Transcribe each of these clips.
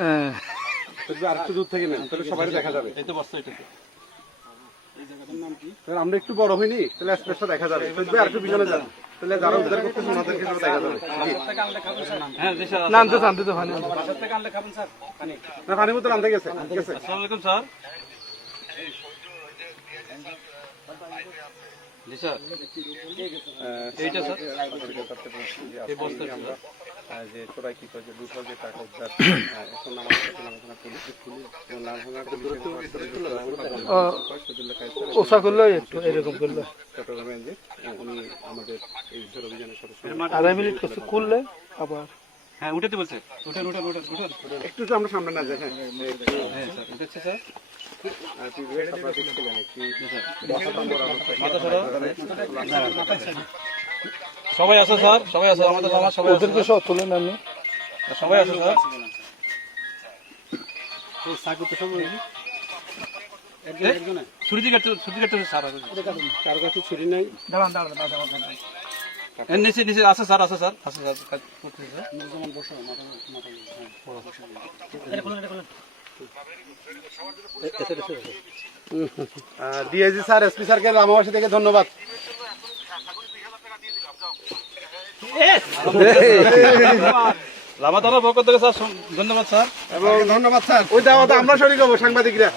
হ্যাঁ। যদি আরেকটু দূর থেকে নেন তাহলে সবাই দেখা যাবে। এই তো বস্তা এটা তাহলে আমরা একটু বড় হইনি তাহলে স্পেসটা দেখা যাবে। যদি আরেকটু পিছনে যান তাহলে যারা উদ্ধার করতেছে ওনাদেরকে দেখা যাবে। জি। হ্যাঁ তো না না পানি বোতল আনতে গেছে গেছে। আসসালামু আলাইকুম স্যার। জি স্যার। এইটা স্যার। এই বস্তা আমরা যে চোরাই কি করেছে দুটো যে টাকা উদ্ধার এখন আমার সাথে নামখানা পুলিশ এবং নামখানা পুলিশের ও সজুল্লাহ কায়েদ ওষা করলে একটু এরকম করলে। চট্টগ্রামের যে উনি আমাদের এই উদ্ধার অভিযানের সদস্য আড়াই মিনিট করছে করলে আবার। হ্যাঁ উঠাতে বলছে। উঠেন উঠেন উঠেন উঠেন। একটু তো আমরা সামনে না যাই হ্যাঁ। হ্যাঁ স্যার উঠেছে স্যার। সবাই আছে স্যার? সবাই আছে আমাদের আমার সবাই আছে ওদেরকে সব তুলে নেন। সবাই আছে স্যার? ছুরি কাটতে ছুরি কাটতে স্যার আছে। কার কাছে ছুরি নাই। দাঁড়ান দাঁড়ান দাঁড়ান নিচে নিচে আছে স্যার আছে স্যার। আছে স্যার করতেছে স্যার। ডিআইজি স্যার এসপি স্যারকে রামাবাসী থেকে ধন্যবাদ। রামাদানের পক্ষ থেকে স্যার ধন্যবাদ স্যার। এবং ধন্যবাদ স্যার। ওই দাওয়াতে আমরা শরীর হব সাংবাদিকরা।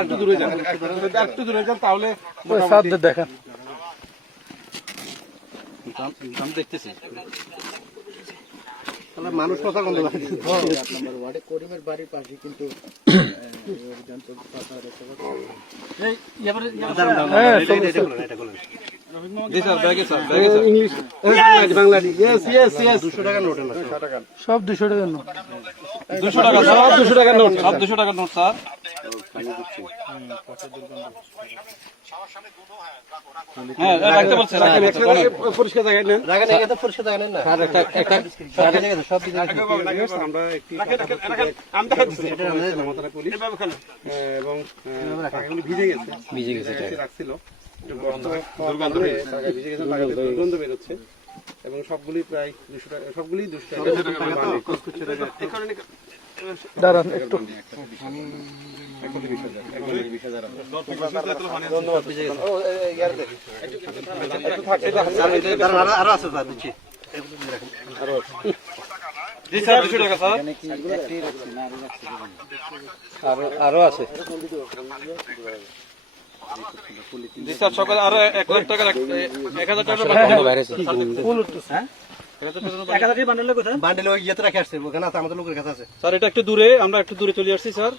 একটু দূরে যান একটু দূরে যান তাহলে দেখেন আমি দেখতেছি। মানুষ কথা বলতে জি স্যার ব্যাগে স্যার ব্যাগে sir. English Bangladesh yes yes yes দুশো টাকার নোট সব দুশো টাকার নোট। সব দুশো টাকার নোট। সব দুশো টাকার নোট স্যার। হ্যাঁ এবং ভিজে গেছে। ভিজে গেছে রাখছিল। দুর্গন্ধ। বেরোচ্ছে। এবং সবগুলি প্রায় দুশো টাকা সবগুলি দুশো টাকা। দাঁড়ান একটু। স্যার আরও আছে। জি স্যার সকালে আরও এক লাখ টাকা রাখ- এ- এক হাজার টাকা ফুল বান্ডেল ওই ইয়েতে রাখে আসছে ওখানে আমাদের লোকের কাছে আছে। স্যার এটা একটু দূরে আমরা একটু দূরে চলে আসছি স্যার।